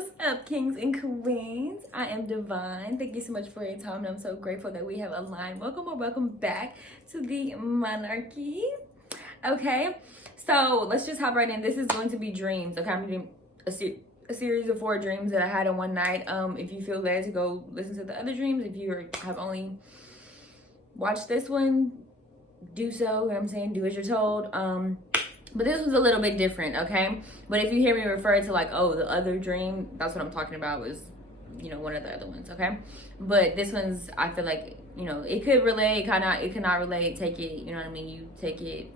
What's up, kings and queens? I am Divine. Thank you so much for your time, and I'm so grateful that we have aligned. Welcome or welcome back to the monarchy. Okay, so let's just hop right in. This is going to be dreams. Okay, I'm doing a series of 4 dreams that I had in one night. If you feel led to go listen to the other dreams, if you have only watched this one, do so. You know what I'm saying? Do as you're told. But this was a little bit different, okay? But if you hear me refer to like, oh, the other dream, that's what I'm talking about, was, you know, one of the other ones, okay? But this one's, I feel like, you know, it could relate, it could not relate. Take it, you know what I mean? You take it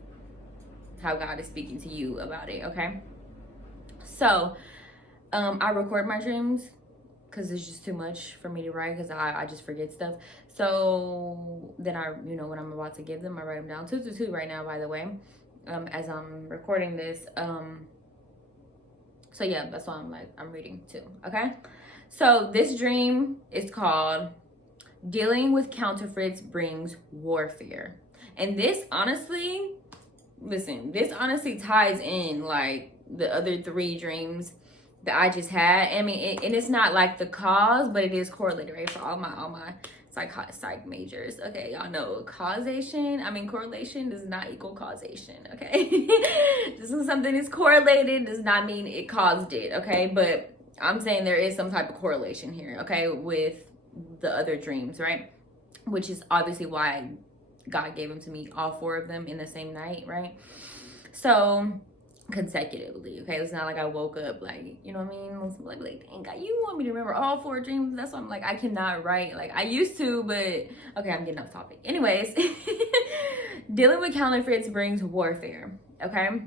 how God is speaking to you about it, okay? So, I record my dreams because it's just too much for me to write, because I just forget stuff. So then you know, when I'm about to give them, I write them down. 2 right now, by the way. As I'm recording this. So yeah, that's why I'm reading too, okay? So this dream is called Dealing with Counterfeits Brings Warfare. And this honestly, listen, this honestly ties in like the other 3 dreams that I just had. I mean, and it's not like the cause, but it is correlated, right? For all my psych majors, okay? Y'all know correlation does not equal causation, okay? Just when something is correlated does not mean it caused it, okay? But I'm saying there is some type of correlation here, okay, with the other dreams, right? Which is obviously why God gave them to me, all 4 of them in the same night, right? So consecutively, okay? It's not like I woke up like, you know what I mean? Like, dang God, you want me to remember all 4 dreams? That's why I'm like, I cannot write. Like, I used to, but okay, I'm getting off topic. Anyways, dealing with counterfeits brings warfare, okay?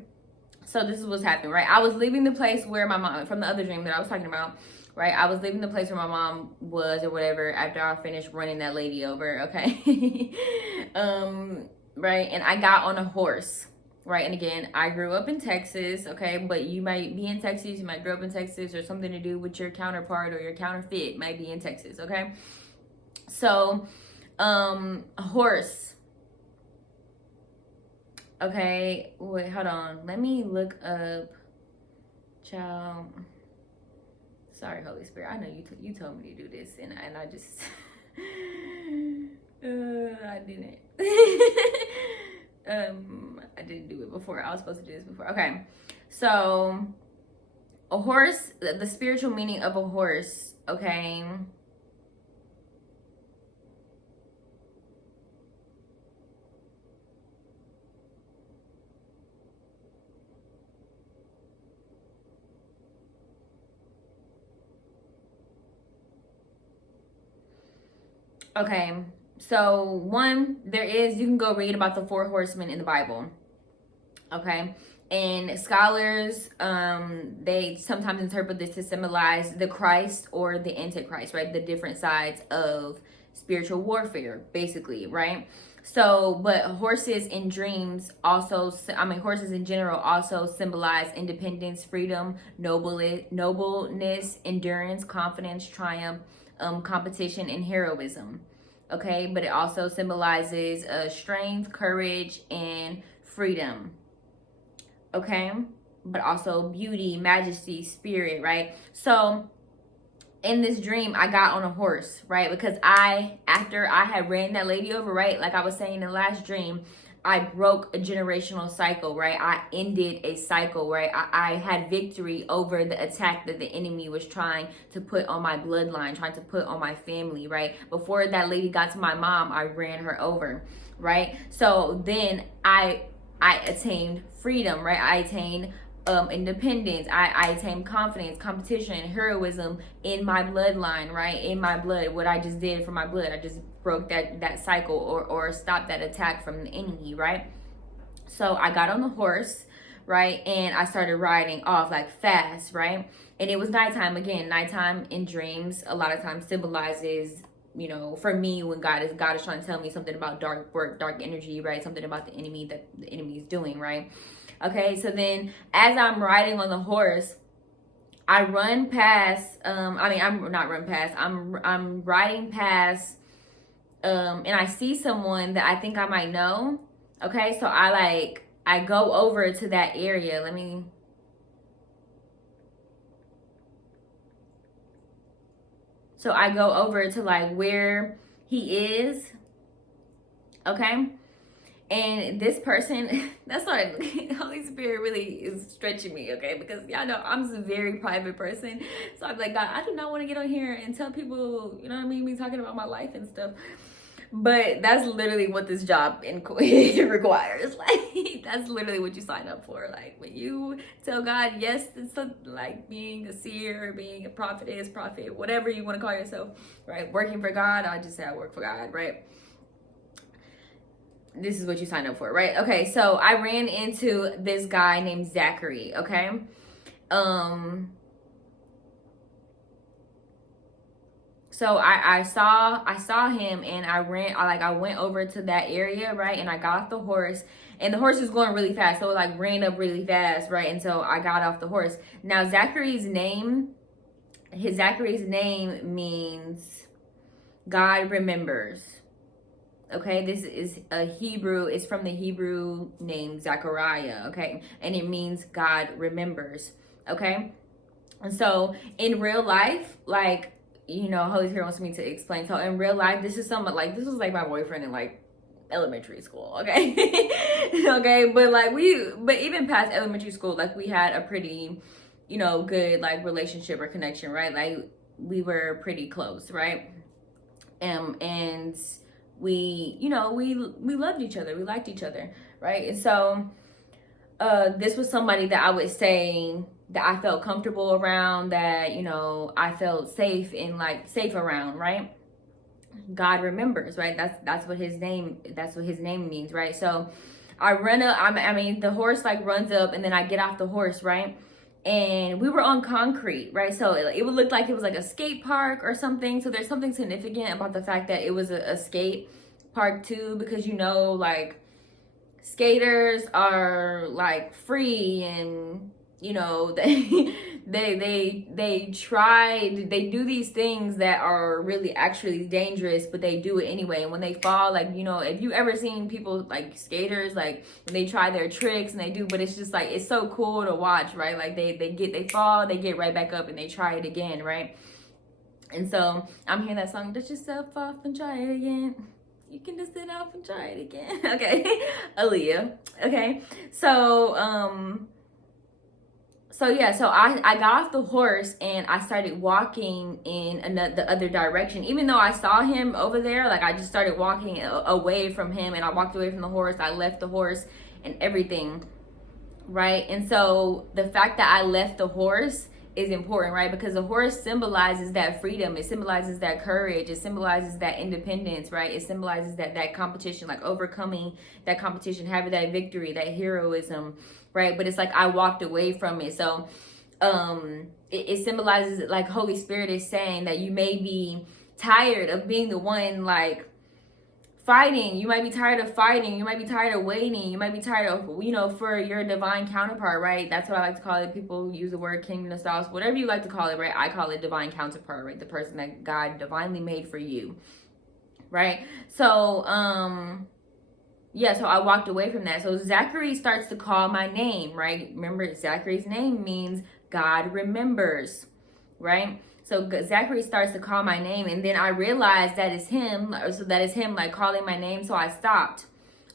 So this is what's happening, right? I was leaving the place where my mom, from the other dream that I was talking about, right? I was leaving the place where my mom was or whatever after I finished running that lady over, okay? Right? And I got on a horse. Right, and again, I grew up in Texas, okay, but you might be in Texas, you might grow up in Texas, or something to do with your counterpart or your counterfeit might be in Texas, okay? So, a horse, okay, wait, hold on, let me look up, child, sorry, Holy Spirit, I know you told me to do this, and I just, I didn't. I didn't do it before. I was supposed to do this before. Okay. So a horse, the spiritual meaning of a horse, okay. Okay. So one, you can go read about the 4 horsemen in the Bible. Okay. And scholars, they sometimes interpret this to symbolize the Christ or the Antichrist, right? The different sides of spiritual warfare, basically, right? So, but horses in dreams horses in general also symbolize independence, freedom, nobleness, endurance, confidence, triumph, competition, and heroism. Okay, but it also symbolizes strength, courage, and freedom. Okay, but also beauty, majesty, spirit, right? So in this dream, I got on a horse, right? Because after I had ran that lady over, right? Like I was saying in the last dream, I broke a generational cycle, right? I ended a cycle, right? I had victory over the attack that the enemy was trying to put on my bloodline, trying to put on my family, right? Before that lady got to my mom, I ran her over, right? So then I attained freedom, right? I attained independence. I attained confidence, competition, heroism in my bloodline, right? In my blood, what I just did for my blood, I just broke that cycle or stopped that attack from the enemy, right? So I got on the horse, right? And I started riding off like fast, right? And it was nighttime. Again, nighttime in dreams a lot of times symbolizes, you know, for me, when God is trying to tell me something about dark work, dark energy, right? Something about the enemy that the enemy is doing, right? Okay, so then as I'm riding on the horse, I run past, I'm riding past, and I see someone that I think I might know. Okay, so I go over to that area. So I go over to like where he is, okay? And this person, that's why Holy Spirit really is stretching me, okay? Because y'all know I'm just a very private person. So I'm like, God, I do not want to get on here and tell people, you know what I mean, me talking about my life and stuff. But that's literally what this job requires. Like, that's literally what you sign up for. Like, when you tell God, yes, it's like being a seer, being a prophetess, prophet, whatever you want to call yourself, right? Working for God, I just say I work for God, right? This is what you sign up for, right? Okay, so I ran into this guy named Zachary, okay? So I saw him, and I went over to that area, right? And I got off the horse, and the horse was going really fast. So it like ran up really fast, right? And so I got off the horse. Now Zachary's name means God remembers. Okay, this is a Hebrew, it's from the Hebrew name Zechariah, okay? And it means God remembers, okay? And so in real life, like, you know, Holy Spirit wants me to explain. So in real life, this was like my boyfriend in like elementary school, okay? Okay, but even past elementary school, like we had a pretty, you know, good like relationship or connection, right? Like we were pretty close, right? And we, you know, we loved each other, we liked each other, right? And so this was somebody that I would say that I felt comfortable around, that, you know, I felt safe around, right? God remembers, right? That's what his name means, right? So I run up, I mean the horse like runs up, and then I get off the horse, right? And we were on concrete, right? So it would look like it was like a skate park or something. So there's something significant about the fact that it was a skate park too, because, you know, like skaters are like free, and, you know, they do these things that are really actually dangerous, but they do it anyway. And when they fall, like, you know, if you ever seen people like skaters, like when they try their tricks and they do, but it's just like, it's so cool to watch, right? Like they fall, they get right back up and they try it again, right? And so I'm hearing that song, dust yourself off and try it again. You can just sit off and try it again. Okay. Aaliyah. Okay. So I got off the horse and I started walking in the other direction. Even though I saw him over there, like I just started walking away from him, and I walked away from the horse. I left the horse and everything, right? And so the fact that I left the horse is important, right? Because the horse symbolizes that freedom. It symbolizes that courage. It symbolizes that independence, right? It symbolizes that competition, like overcoming that competition, having that victory, that heroism, right? But it's like I walked away from it. So it symbolizes, like Holy Spirit is saying, that you may be tired of being the one like fighting. You might be tired of fighting. You might be tired of waiting. You might be tired of, you know, for your divine counterpart, right? That's what I like to call it. People use the word kingdom of spouse, whatever you like to call it, right? I call it divine counterpart, right? The person that God divinely made for you, right? So, yeah, so I walked away from that. So Zachary starts to call my name, right? Remember, Zachary's name means God remembers, right? So Zachary starts to call my name, and then I realized that it's him. So that is him like calling my name. So I stopped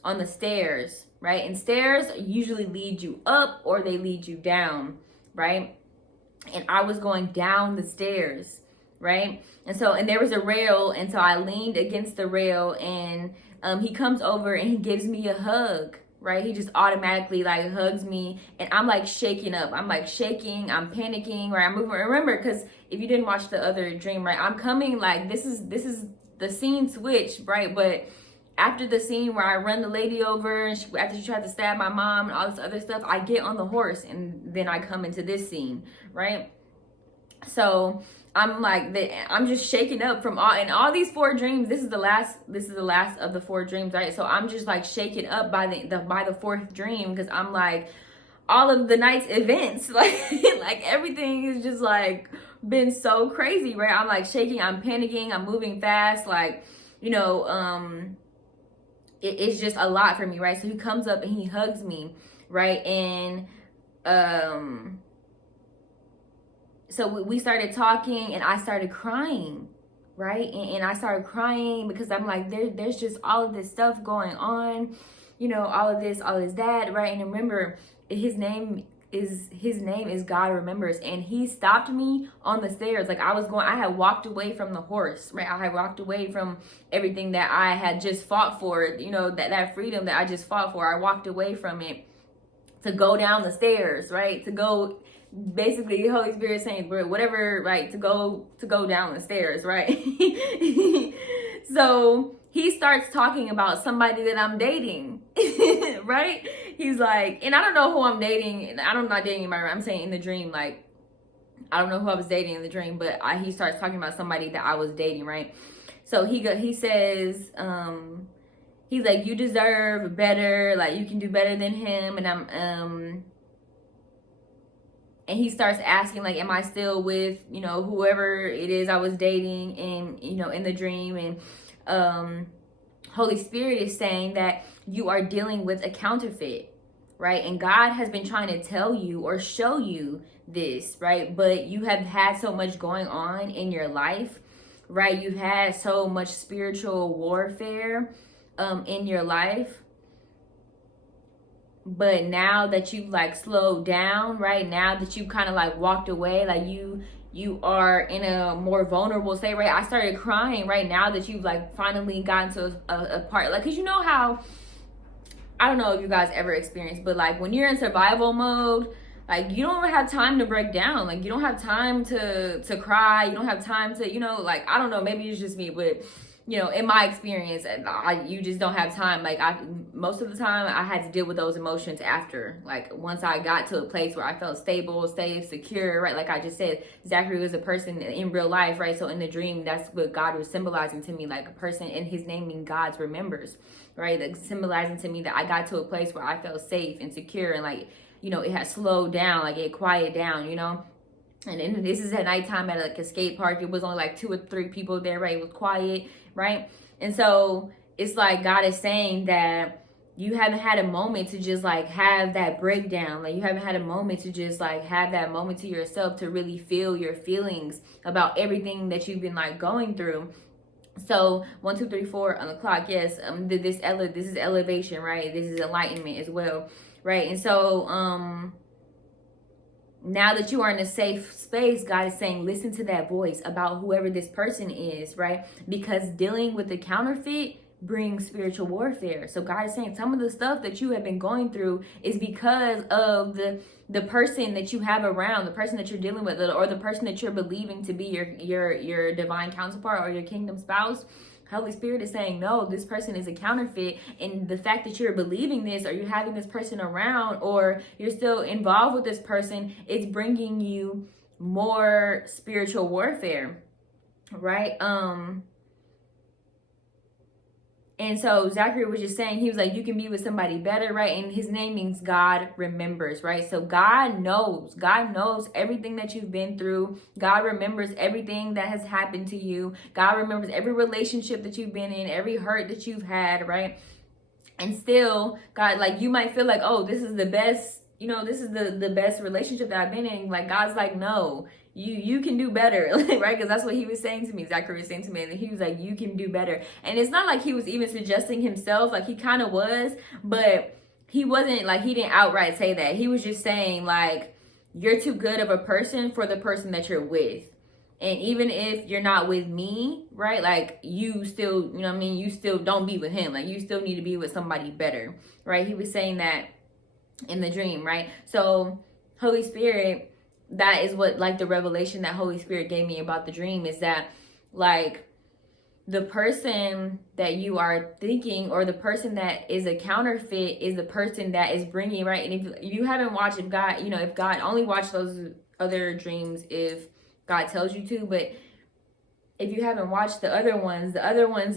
on the stairs, right? And stairs usually lead you up or they lead you down, right? And I was going down the stairs, right? And there was a rail, and so I leaned against the rail, and he comes over and he gives me a hug, right? He just automatically like hugs me, and I'm like shaking up. I'm like shaking, I'm panicking, right? I'm moving. Remember, because if you didn't watch the other dream, right, I'm coming like this is the scene switch, right? But after the scene where I run the lady over, and after she tried to stab my mom and all this other stuff, I get on the horse, and then I come into this scene, right? So I'm like, I'm just shaking up from all these 4 dreams. This is the last of the 4 dreams, right? So I'm just like shaken up by the 4th dream, because I'm like, all of the night's events, like everything is just like been so crazy, right? I'm like shaking, I'm panicking, I'm moving fast, like, you know, it's just a lot for me, right? So he comes up and he hugs me, right? And so we started talking, and I started crying, right? And I started crying because I'm like, there's just all of this stuff going on, you know, all of this, that, right? And remember, his name is God remembers, and he stopped me on the stairs. Like I had walked away from the horse, right? I had walked away from everything that I had just fought for, you know, that freedom that I just fought for. I walked away from it to go down the stairs, right? To go, basically the Holy Spirit saying whatever, right? To go down the stairs, right? So he starts talking about somebody that I'm dating, right? He's like, and I don't know who I'm dating. I'm not dating anybody. I'm saying in the dream, like, I don't know who I was dating in the dream, but he starts talking about somebody that I was dating, right? So he says, he's like, you deserve better, like you can do better than him. And and he starts asking, like, am I still with, you know, whoever it is I was dating, and, you know, in the dream. And Holy Spirit is saying that you are dealing with a counterfeit, right? And God has been trying to tell you or show you this, right? But you have had so much going on in your life, right? You've had so much spiritual warfare in your life. But now that you've like slowed down, right? Now that you've kind of like walked away, like you are in a more vulnerable state, right? I started crying right now that you've like finally gotten to a part, like, because you know how, I don't know if you guys ever experienced, but like when you're in survival mode, like you don't have time to break down, like you don't have time to cry, you don't have time to, you know, like, I don't know, maybe it's just me, but you know, in my experience, you just don't have time. Like most of the time I had to deal with those emotions after, like once I got to a place where I felt stable, safe, secure, right? Like I just said, Zachary was a person in real life, right? So in the dream, that's what God was symbolizing to me, like a person, and his name means God's remembers, right? Like symbolizing to me that I got to a place where I felt safe and secure, and like, you know, it had slowed down, like it quieted down, you know? And then this is at nighttime at like a skate park. It was only like 2 or 3 people there, right? It was quiet, right? And so it's like God is saying that you haven't had a moment to just like have that breakdown. Like you haven't had a moment to just like have that moment to yourself to really feel your feelings about everything that you've been like going through. So 1, 2, 3, 4 on the clock. Yes, this is elevation, right? This is enlightenment as well, right? And so now that you are in a safe space, God is saying, listen to that voice about whoever this person is, right? Because dealing with the counterfeit brings spiritual warfare. So God is saying some of the stuff that you have been going through is because of the person that you have around, the person that you're dealing with, or the person that you're believing to be your divine counterpart or your kingdom spouse. Holy Spirit is saying, no, this person is a counterfeit. And the fact that you're believing this, or you're having this person around, or you're still involved with this person, it's bringing you more spiritual warfare, right? And so Zachary was just saying, he was like, you can be with somebody better, right? And his name means God remembers, right? So God knows everything that you've been through. God remembers everything that has happened to you. God remembers every relationship that you've been in, every hurt that you've had, right? And still, God, like, you might feel like, oh, this is the best, you know, this is the best relationship that I've been in. Like, God's like, no, you can do better, right? Because that's what he was saying to me. Zachary was saying to me, and he was like, you can do better. And it's not like he was even suggesting himself, like he kind of was, but he wasn't like, he didn't outright say that. He was just saying like, you're too good of a person for the person that you're with. And even if you're not with me, right, like you still, you know what I mean, you still don't be with him. Like you still need to be with somebody better, right? He was saying that in the dream, right? So Holy Spirit, that is what, like, the revelation that Holy Spirit gave me about the dream is that, like, the person that you are thinking, or the person that is a counterfeit, is the person that is bringing, right? And if you haven't watched, if God, you know, if God, only watch those other dreams if God tells you to, but if you haven't watched the other ones,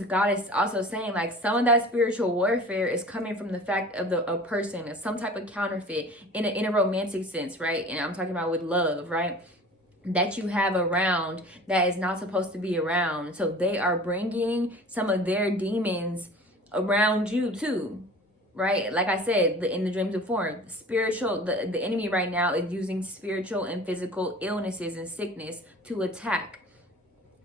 God is also saying, like, some of that spiritual warfare is coming from the fact of a person, some type of counterfeit in a romantic sense, right? And I'm talking about with love, right? That you have around that is not supposed to be around. So they are bringing some of their demons around you too, right? Like I said, in the dreams before, the enemy right now is using spiritual and physical illnesses and sickness to attack,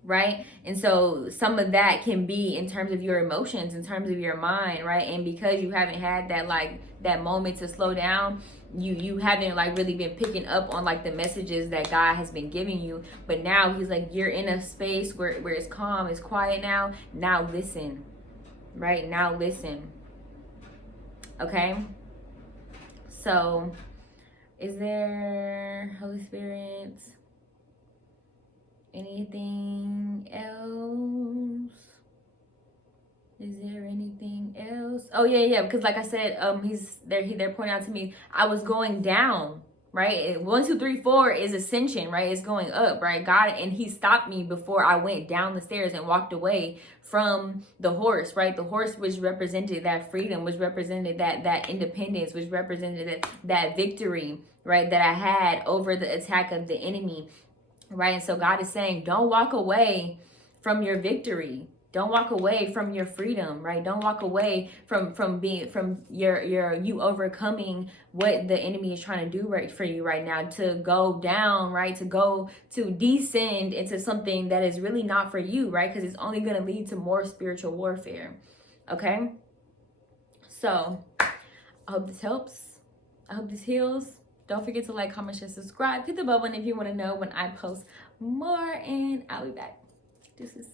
right? And so some of that can be in terms of your emotions, in terms of your mind, right? And because you haven't had that, like, that moment to slow down, you haven't like really been picking up on like the messages that God has been giving you. But now he's like, you're in a space where it's calm, it's quiet now. Now listen, right? Now listen. Okay? So is there, Holy Spirit, anything else? Is there anything else? Oh yeah, because like I said, they're pointing out to me, I was going down, right? 1, 2, 3, 4 is ascension, right? It's going up, right? God, and he stopped me before I went down the stairs and walked away from the horse, right? The horse, which represented that freedom, which represented that independence, which represented that victory, right? That I had over the attack of the enemy, right? And so God is saying, don't walk away from your victory. Don't walk away from your freedom, right? Don't walk away from you overcoming what the enemy is trying to do right for you right now, to go down, right? To descend into something that is really not for you, right? Because it's only going to lead to more spiritual warfare. Okay? So I hope this helps. I hope this heals. Don't forget to like, comment, share, subscribe. Hit the bell button if you want to know when I post more, and I'll be back. Deuces.